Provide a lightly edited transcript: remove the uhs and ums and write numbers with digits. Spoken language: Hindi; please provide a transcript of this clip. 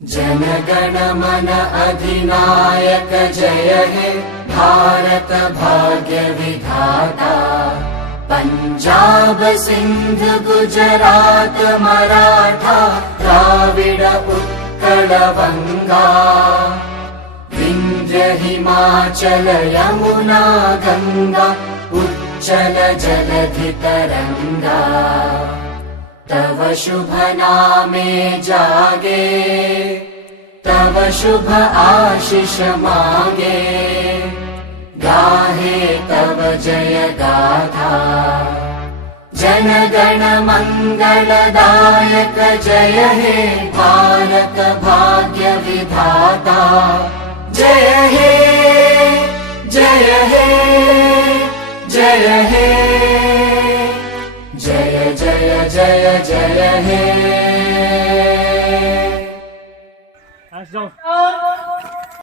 जनगण मन अधिनायक जय हे भारत भाग्य विधाता। पंजाब सिंध गुजरात मराठा द्राविड उत्कल बंगा। विंध्य हिमाचल यमुना गंगा उच्चल जलधि तरंगा। तव शुभ नामे जागे तव शुभ आशीष मांगे। गाहे तव जय गाथा जन गण मंगलदायक जय हे भारत भाग्य विधाता। जय हे जय हे जय हे जय जय जय जय हे।